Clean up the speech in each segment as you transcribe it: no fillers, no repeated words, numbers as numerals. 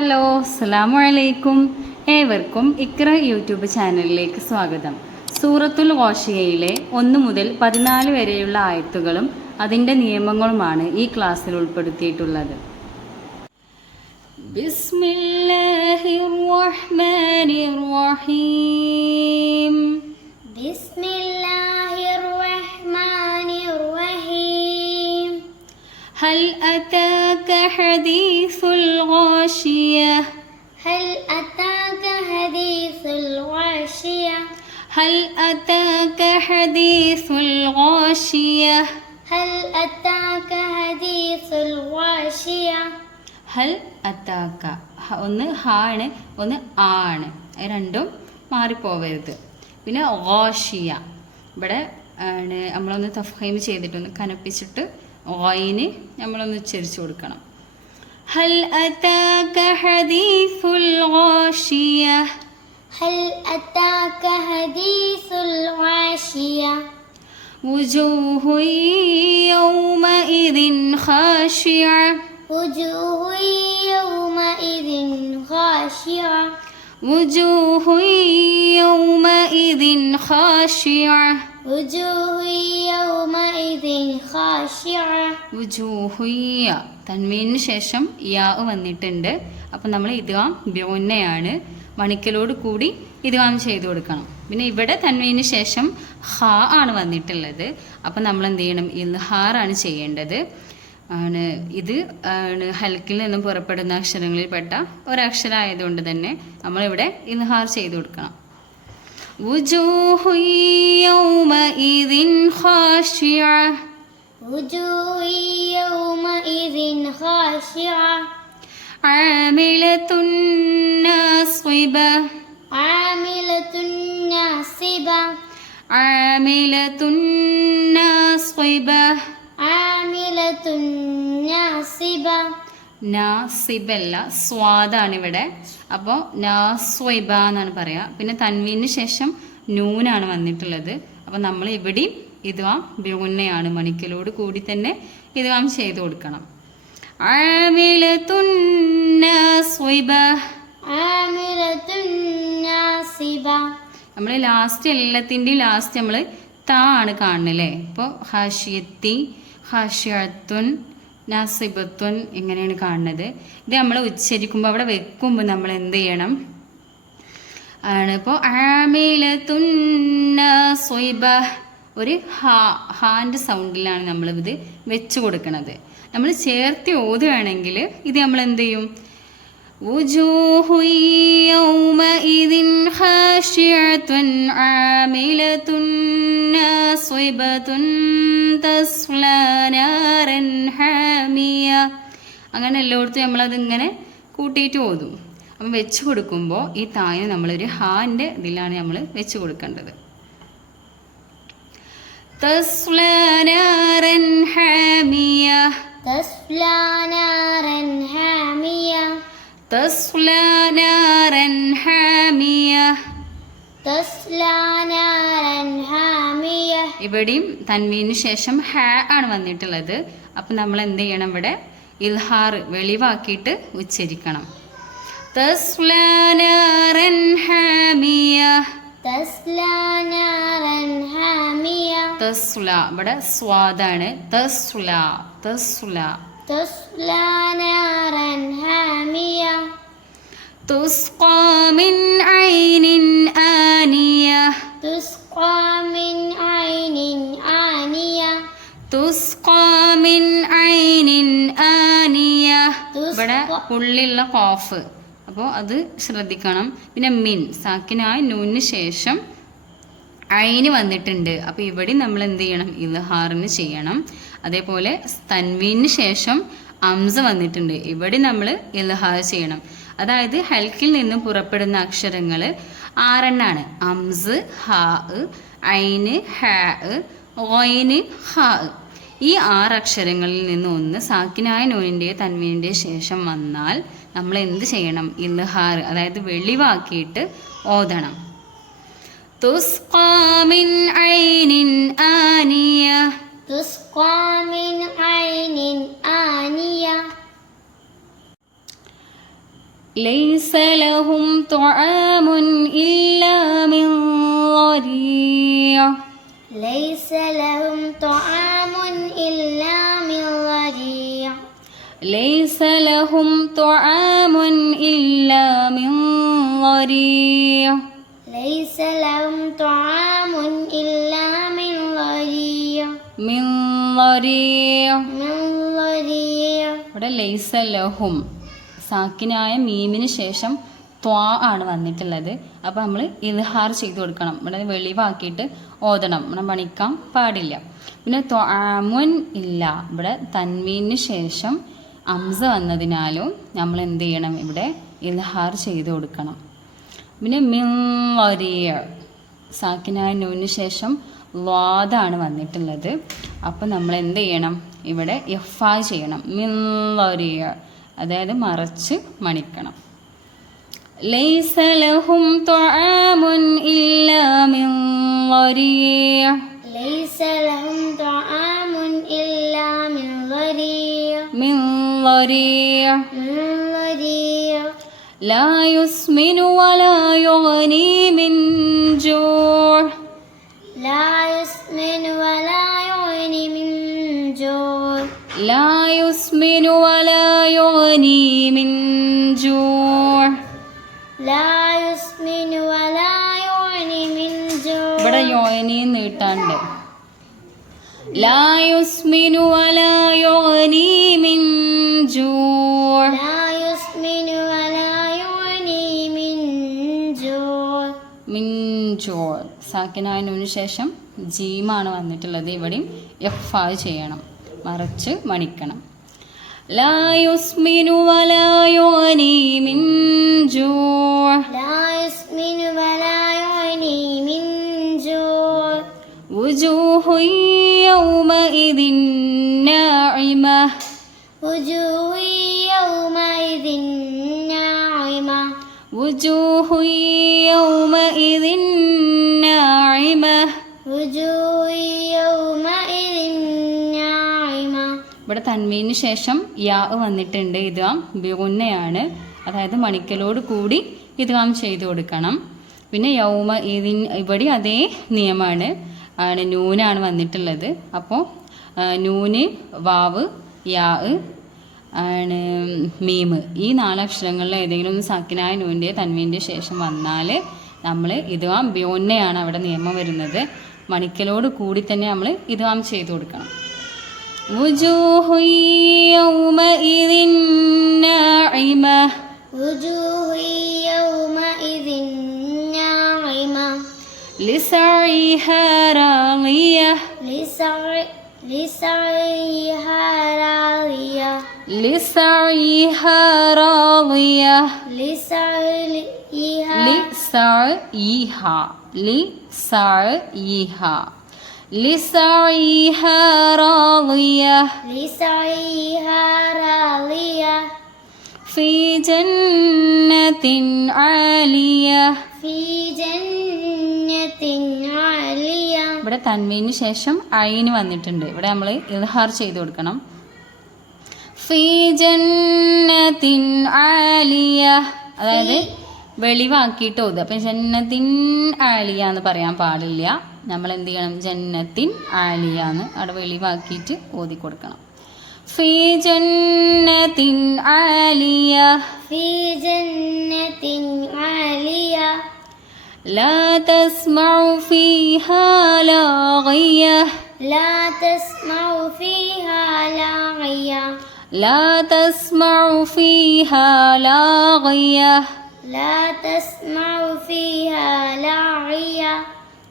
Hello, അസ്സലാമു അലൈക്കും. ഏവർക്കും ഇക്ര യൂട്യൂബ് ചാനലിലേക്ക് സ്വാഗതം. സൂറത്തുൽ ഗാശിയയിലെ 1 മുതൽ 14 വരെയുള്ള ആയത്തുകളും അതിൻ്റെ നിയമങ്ങളുമാണ് ഈ ക്ലാസ്സിൽ ഉൾപ്പെടുത്തിയിട്ടുള്ളത്. ബിസ്മില്ലാഹിർ റഹ്മാനിർ റഹീം. ബിസ്മില്ലാഹിർ റഹ്മാനിർ റഹീം. ഹൽ അതാക ഹദീസുൽ ഗാശിയ. ഹൽ അതാക ഹദീസുൽ ഗാശിയ. ഹൽ അതാക ഹദീസുൽ ഗാശിയ. ഹൽ അതാക ഹദീസുൽ ഗാശിയ. ഹൽ അതാക, ഒന്ന് ഹ ആണ്, ഒന്ന് ആ ആണ്, രണ്ടും മാറിപ്പോവരുത്. പിന്നെ ഗാശിയ, ഇവിടെ നമ്മളൊന്ന് തഫ്ഹീം ചെയ്തിട്ടൊന്ന് കനപ്പിച്ചിട്ട് ഗൈന് നമ്മളൊന്ന് ഉച്ചരിച്ചു കൊടുക്കണം. ഹൽ അതാക ഹദീസുൽ ഗാശിയ. ഹൽ അതാക ഹദീസുൽ ഗാശിയ. വുജൂഹു യൗമഇദിൻ ഖാശിഅ. وجوه يومئذ خاشعة. وجوه يومئذ خاشعة. وجوه يومئذ خاشعة. وجوه തൻവീനു ശേഷം യാ വന്നിട്ടുണ്ട്. അപ്പം നമ്മൾ ഇദ്ഗാം ബിഗുന്നയാണ്, മണിക്കലോട് കൂടി ഇദ്ഗാം ചെയ്തു കൊടുക്കണം. പിന്നെ ഇവിടെ തൻവീനു ശേഷം ഹ ആണ് വന്നിട്ടുള്ളത്. അപ്പം നമ്മൾ എന്ത് ചെയ്യണം? ഇൽഹാറാണ് ചെയ്യേണ്ടത്. ഇത് ഹൽക്കിൽ നിന്നും പുറപ്പെടുന്ന അക്ഷരങ്ങളിൽപ്പെട്ട ഒരക്ഷരമായതുകൊണ്ട് തന്നെ നമ്മളിവിടെ ഇൽഹാർ ചെയ്തു കൊടുക്കണം. വുജൂഹു യൗമഇദിൻ ഖാശിഅ. وجوه يومئذ خاشعة. ആമിലത്തുൻ നാസിബ. عاملة ناصبة. ആമിലത്തുൻ നാസിബ. عاملة ناصبة. നാസിബല്ല, സ്വാദാണ് ഇവിടെ. അപ്പോൾ നാസ്വൈബ എന്നാണ് പറയുക. പിന്നെ തൻവീനു ശേഷം നൂനാണ് വന്നിട്ടുള്ളത്. അപ്പം നമ്മൾ ഇവിടെയും ഇദ്ഗാം ബിഗുന്നയാണ്, മണിക്കലോട് കൂടി തന്നെ ഇദ്ഗാം ചെയ്ത് കൊടുക്കണം. ആമിലത്തുൻ നാസിബ. عاملة ناصبة. നമ്മൾ ലാസ്റ്റ് എല്ലാത്തിൻ്റെയും ലാസ്റ്റ് നമ്മൾ താ ആണ് കാണുന്നല്ലേ. ഇപ്പോൾ ഹാഷിയത്തി, ഹാഷിയത്തുൻ, നാസിബത്തുൻ ഇങ്ങനെയാണ് കാണുന്നത്. ഇത് നമ്മൾ ഉച്ചരിക്കുമ്പോൾ അവിടെ വെക്കുമ്പോൾ നമ്മൾ എന്ത് ചെയ്യണം ആണ്? ഇപ്പോൾ ആമിലത്തുൻ നാസിബ, ഒരു ഹാൻ്റെ സൗണ്ടിലാണ് നമ്മളിത് വെച്ച് കൊടുക്കുന്നത്. നമ്മൾ ചേർത്ത് ഓതുകയാണെങ്കിൽ ഇത് നമ്മൾ എന്ത് ചെയ്യും? വുജൂഹു യൗമഇദിൻ ഖാശിഅത്തുൻ ആമിലത്തുൻ നാസിബത്തുൻ തസ്ലാ നാരൻ ഹാമിയ. അങ്ങനെ എല്ലായിടത്തും നമ്മളതിങ്ങനെ കൂട്ടിയിട്ട് ഓതും. അപ്പം വെച്ച് കൊടുക്കുമ്പോൾ ഈ തായിന് നമ്മളൊരു ഹാൻ്റെ ഇതിലാണ് നമ്മൾ വെച്ച് കൊടുക്കേണ്ടത്. തസ്ലാ നാരൻ ഹാമിയ. تسلى نارا حامية. تصلى نارا حامية. تسلى نارا حامية. ഇവിടെയും തൻവീനു ശേഷം ഹ ആണ് വന്നിട്ടുള്ളത്. അപ്പം നമ്മൾ എന്ത് ചെയ്യണം? ഇവിടെ ഇൽഹാർ വെളിവാക്കിയിട്ട് ഉച്ചരിക്കണം. തസ്ലാ നാരൻ ഹാമിയ. تسلى نارا حامية. തസ്ല, ഇവിടെ സ്വാദാണ്. തസ്ല, തസ്ല. تسلى نارا حامية. تسقى من عين آنية. تسقى من عين آنية. تسقى من عين آنية. ഇവിടെ പുള്ളിയുള്ള കോഫ്, അപ്പോൾ അത് ശ്രദ്ധിക്കണം. പിന്നെ മിൻ, സാക്കിനായ നൂനിന് ശേഷം ഐന് വന്നിട്ടുണ്ട്. അപ്പോൾ ഇവിടെ നമ്മൾ എന്ത് ചെയ്യണം? ഇൽഹാറിന് ചെയ്യണം. അതേപോലെ തൻവീനു ശേഷം അംസ വന്നിട്ടുണ്ട്. ഇവിടെ നമ്മൾ ഇൽഹാർ ചെയ്യണം. അതായത് ഹൽക്കിൽ നിന്നും പുറപ്പെടുന്ന അക്ഷരങ്ങൾ 6 അംസ്, ഹാ, ഐന്, ഹാ, ഗൈന്, ഹാ. ഈ 6 അക്ഷരങ്ങളിൽ നിന്ന് ഒന്ന് സാക്കിനായ നൂനിൻ്റെ തൻവീനിൻ്റെ ശേഷം വന്നാൽ നമ്മൾ എന്ത് ചെയ്യണം? ഇൽഹാർ, അതായത് വെളിവാക്കിയിട്ട് ഓതണം. തുസ്ഖാ മിൻ ഐനിൻ ആനിയ. تسقى من عين آنية. ليس لهم طعام إلا من ضريع ليس لهم طعام إلا من ضريع ليس لهم طعام إلا من ضريع ليس لهم طعام إلا من ضريع من ضريع من ضريع ഇവിടെ ലൈസ ലഹും സാക്കിനായ മീമിന് ശേഷം ത്വാ ആണ് വന്നിട്ടുള്ളത്. അപ്പോൾ നമ്മൾ ഇൽഹാർ ചെയ്ത് കൊടുക്കണം. ഇവിടെ വെളിവാക്കിയിട്ട് ഓതണം. ഇവിടെ മണിക്കാൻ പാടില്ല. പിന്നെ ത്വാമുൻ ഇല്ല, ഇവിടെ തൻവീന് ശേഷം അംസ വന്നതിനാലും നമ്മൾ എന്ത് ചെയ്യണം, ഇവിടെ ഇൽഹാർ ചെയ്ത് കൊടുക്കണം. പിന്നെ മിൻ വരിയ സാക്കിനായ നൂന് ശേഷം ലാദാണ് വന്നിട്ടുള്ളത്. അപ്പം നമ്മൾ എന്ത് ചെയ്യണം, ഇവിടെ ഇഫ്ഫാ ചെയ്യണം. മിൻ വരിയ, അതായത് മറച്ച് മണിക്കണം. ലൈസ ലഹും ത്വആമുൻ ഇല്ലാ മിൻ ളരീഅ ليس لهم طعام إلا من ضريع മിൻ ളരീഅ من ضريع ലാ യുസ്മിനു വലാ യുഗ്നി മിൻ ജൂഅ് لا يسمن ولا يغني من جوع ലാ യുസ്മിനു വലാ യുഗ്നി മിൻ ജൂഅ് لا يسمن ولا يغني من جوع ഇവിടെ യോനി നീട്ടാണ്ട്. ലാ യുസ്മിനു വലാ യുഗ്നി മിൻ ജൂഅ് لا يسمن ولا يغني من جوع മിൻ ജൂഅ് സാക്കിനായ നൂന് ശേഷം ജീമാണ് വന്നിട്ടുള്ളത്. ഇവിടെയും എഫ് ചെയ്യണം, മറച്ച് മണിക്കണം. ലാ യുസ്മിനു വലാ യുഗ്നി മിൻ ജൂഅ് لا يسمن ولا يغني من جوع വുജൂഹു യൗമഇദിൻ നാഇമ وجوه يومئذ ناعمة വുജൂഹു യൗമഇദിൻ നാഇമ وجوه يومئذ ناعمة ഇവിടെ തൻവീന് ശേഷം യാ വന്നിട്ടുണ്ട്. ഇദ്ഗാം ബിഗുന്നയാണ്, അതായത് മണിക്കലോട് കൂടി ഇദ്ഗാം ചെയ്തു കൊടുക്കണം. പിന്നെ യൗമ ഇതിൻ ഇവിടെ അതേ നിയമമാണ്, ആണ് നൂനാണ് വന്നിട്ടുള്ളത്. അപ്പോൾ നൂന്, വാവ്, യാ ആണ് മീമ്, ഈ 4 അക്ഷരങ്ങളിൽ ഏതെങ്കിലും ഒന്ന് സാക്കിനായ നൂൻ്റെ തൻവീൻ്റെ ശേഷം വന്നാൽ നമ്മൾ ഇദ്ഗാം ബിഗുന്നയാണ് അവിടെ നിയമം വരുന്നത്. മണിക്കലോട് കൂടി തന്നെ നമ്മൾ ഇദ്ഗാം ചെയ്തു കൊടുക്കണം. വുജൂഹു യൗമഇദിൻ നാഇമ وجوه يومئذ ناعمة ലിസഇഹാ റാളിയ لسعيها راضية ലിസഇഹാ റാളിയ لسعيها ലിസഇഹാ ലിസഇഹാ ലിസഇഹാ റാളിയ لسعيها راضية ഫീ ജന്നത്തിൻ ആലിയ في جنة عالية ഇവിടെ തൻവീന് ശേഷം ഐന് വന്നിട്ടുണ്ട്. ഇവിടെ നമ്മൾ ഇൽഹാർ ചെയ്ത് കൊടുക്കണം. ഫീ ജന്നത്തിൻ ആലിയ, അതായത് വെളിവാക്കിയിട്ട് ഓതുക. അപ്പം ജന്നത്തിൻ ആലിയ എന്ന് പറയാൻ പാടില്ല. നമ്മൾ എന്ത് ചെയ്യണം, ജന്നത്തിൻ ആലിയ എന്ന് അവിടെ വെളിവാക്കിയിട്ട് ഓതി കൊടുക്കണം. ഫീ ജന്നത്തിൻ ആലിയ في جنة عالية ലാ തസ്മഉ ഫീഹാ ലാഗിയ لا تسمع فيها لاغية ലാ തസ്മഉ ഫീഹാ ലാഗിയ لا تسمع فيها لاغية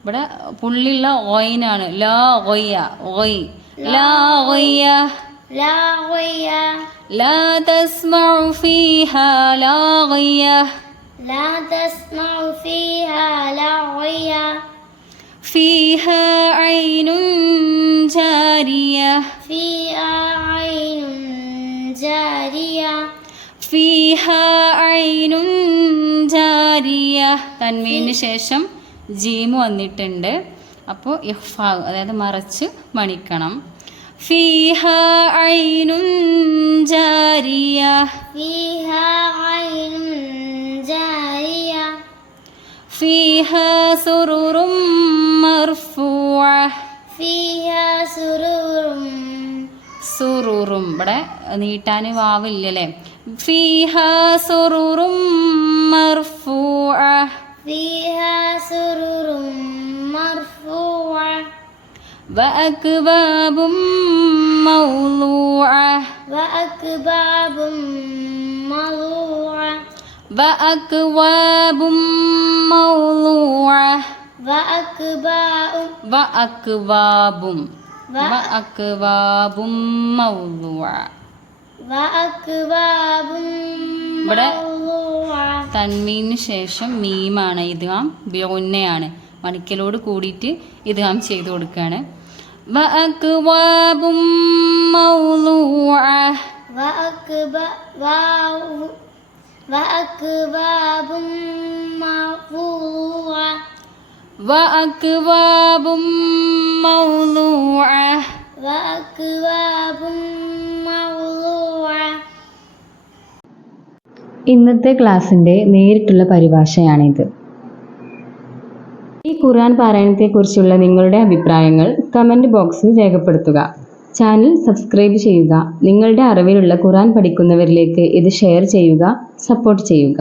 ഇവിടെ പുള്ളിയുള്ള ഓയിനാണ്. ലാ ഗൊയ്യ ഗൊയ് ലാ ഗൊയ്യ لاغية ലാ തസ്മഉ ഫീഹാ ലാഗിയ لا تسمع فيها لاغية ഫീഹാ ഐനുൻ ജാരിയ فيها عين جارية ഫീഹാ ഐനുൻ ജാരിയ തൻവീന് ശേഷം ജീമ് വന്നിട്ടുണ്ട്. അപ്പോൾ ഇഖ്ഫാ, അതായത് മറച്ച് മണിക്കണം. ഫീഹാ ഐനുൻ ജാരിയ فيها عين فيها سرر مرفوعة فيها سرور സുറൂറും ഇവിടെ നീട്ടാൻ വാവില്ലല്ലേ فيها سرر مرفوعة فيها سرر مرفوعة وأكواب موضوعة وأكواب موضوعة وأكواب موضوعة وأكواب وأكواب وأكواب موضوعة وأكواب ഇവിടെ موضوعة തൻവീനു ശേഷം മീമാണ് ഇദ്ഗാം ബിഗുന്നയാണ് മണിക്കലോട് കൂടിയിട്ട് ഇദ്ഗാം ചെയ്ത് കൊടുക്കുകയാണ് وأكواب موضوعة وأكواب موضوعة وأكواب موضوعة وأكواب موضوعة. ഇന്നത്തെ ക്ലാസ്സിൻ്റെ നേരിട്ടുള്ള പരിഭാഷയാണിത്. ഈ ഖുർആൻ പാരായണത്തെക്കുറിച്ചുള്ള നിങ്ങളുടെ അഭിപ്രായങ്ങൾ കമൻറ്റ് ബോക്സിൽ രേഖപ്പെടുത്തുക. ചാനൽ സബ്സ്ക്രൈബ് ചെയ്യുക. നിങ്ങളുടെ അറിവിലുള്ള ഖുർആൻ പഠിക്കുന്നവരിലേക്ക് ഇത് ഷെയർ ചെയ്യുക, സപ്പോർട്ട് ചെയ്യുക.